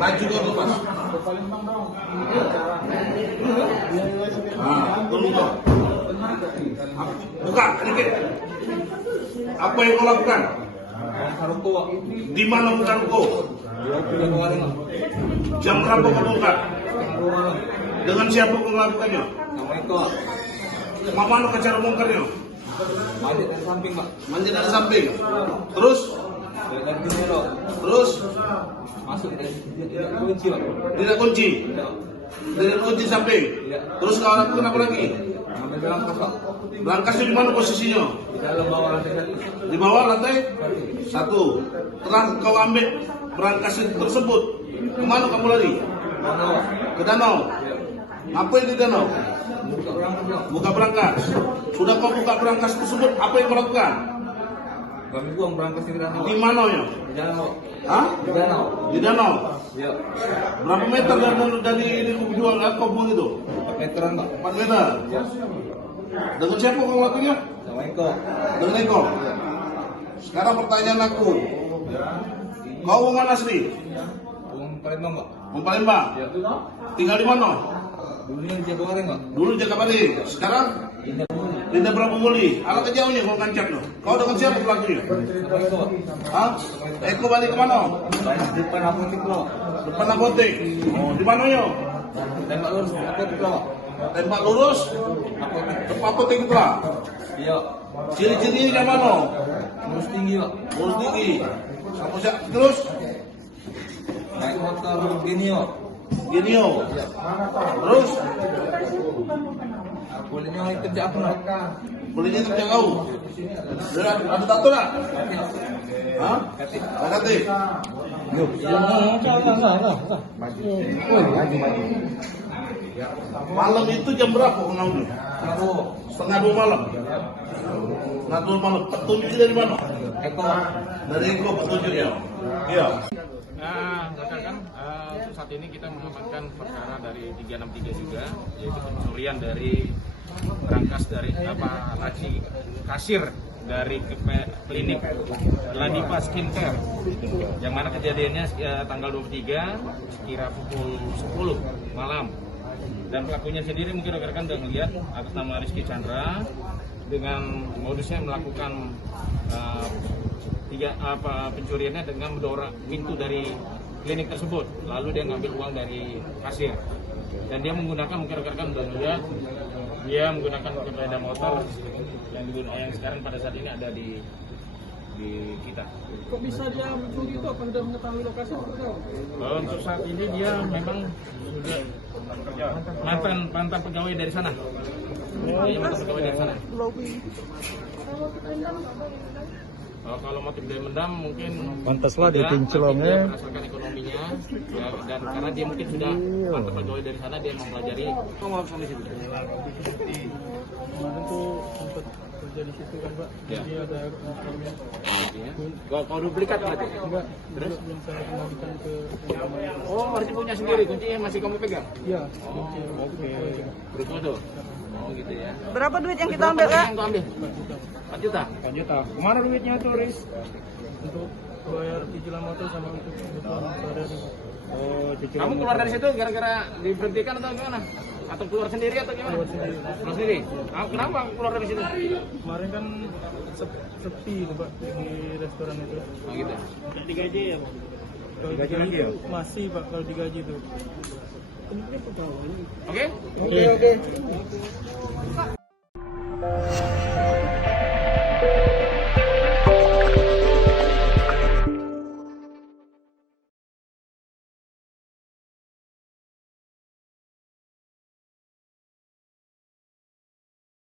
Maju kau lepas. Turun kau. Buka sedikit. Apa yang kau lakukan? Di mana bukan kau? Jam berapa kau bongkar? Dengan siapa kau melakukannya? Mana cara bongkarnya? Mandi dari samping. Terus? Masuk tidak kunci, Pak. Tidak kunci. Tidak kunci samping. Terus kau lakukan apa lagi? Ambil berangkas, Pak. Berangkasnya di mana posisinya? Di dalam bawah lantai satu. Di bawah lantai 1. Setelah kau ambil berangkas tersebut, kemana kamu lari? Mana, Pak? Ke danau. Apa yang di danau? Buka berangkas, Pak. Buka berangkas. Sudah kau buka berangkas tersebut, apa yang kau lakukan? Kami buang berangkas di danau, Pak. Di mana ya? Di danau. Hah? Di danau. Di danau. Ya. Berapa meter dari ini kau jual kau buang itu? 4 meteran, Pak. 4 meter. Ya. Dengan siapa kau lakukannya? Sama Eko. Dengan Eko. Sekarang pertanyaan aku. Kau orang mana asli? Uang Palembang, Pak. Orang Palembang. Ya. Tinggal di mana? Dulunya di Jagowareng, Pak. Dulu Jakabari. Sekarang Indah dulu. Linda berapa muli? Alat kejauhnya kau kancap loh. Kau dengan siapa pelakunya? Sama Eko, Pak. Hah? Eko balik ke mana? Di depan apotek, Pak. Depan apotek. Oh, di mana yo? Tembak lurus apotek, Pak. Tembak lurus. Apotek. Depan apotek itu lah. Iya. Ciri-cirinya kayak mana? Lurus tinggi, Pak. Mulus tinggi. Sama siapa? Terus? Naik motor Genio. Genio. Terus? Bolehnya kerja apa, Pak? Bolehnya kerja kau? Ada tato tak? Hah? Ada kati? Malam itu jam berapa kau ngambil? Setengah 2 malam. Setengah 2 malam. Petunjuknya dari mana? Eko. Dari Eko petunjuknya. Iya. Nah, rekan-rekan, saat ini kita mengamankan perkara dari 363 juga, yaitu pencurian dari berangkas dari laci kasir dari klinik Ladipa Skincare, yang mana kejadiannya tanggal 23 sekira pukul 10 malam. Dan pelakunya sendiri mungkin rekan-rekan sudah melihat, atas nama Rizky Chandra, dengan modusnya melakukan pencuriannya dengan mendorong pintu dari klinik tersebut, lalu dia ngambil uang dari kasir, dan dia menggunakan, mungkin rekan-rekan sudah melihat, dia menggunakan sepeda motor yang sekarang pada saat ini ada di kita. Kok bisa dia mencuri itu? Apa sudah mengetahui lokasi atau tahu? Untuk saat ini dia memang sudah mantan pegawai dari sana. Dia mantan pegawai dari sana. Kalau motif dari mendam mungkin pantaslah dia tidak, pincelongnya. dia berdasarkan ekonominya ya, dan karena dia mungkin sudah mantan pegawai dari sana, dia mempelajari. Mau sampai situ. Kemarin tuh sempat kerja di situ kan, Pak. Ya. Jadi ada motornya. Kalau duplikat berarti? Enggak, Terus? belum saya kembalikan ke Oh, berarti punya sendiri, kuncinya masih kamu pegang? Iya. Oke. Berikut tuh. Oh gitu ya. Berapa duit yang kita ambil, Kak? Yang kau ambil? 4 juta. 4 juta. Kemana duitnya tuh, Riz? Untuk bayar cicilan motor sama untuk kebutuhan sehari-hari. Oh, kamu keluar dari situ gara-gara diberhentikan atau gimana? Atau keluar sendiri atau gimana? Keluar sendiri. Keluar sendiri. Kenapa keluar dari situ? Kemarin kan sepi itu, Pak, di restoran itu. Oh gitu. Digaji ya, Pak? Kalau digaji itu masih, Pak, kalau digaji itu. Oke? Oke.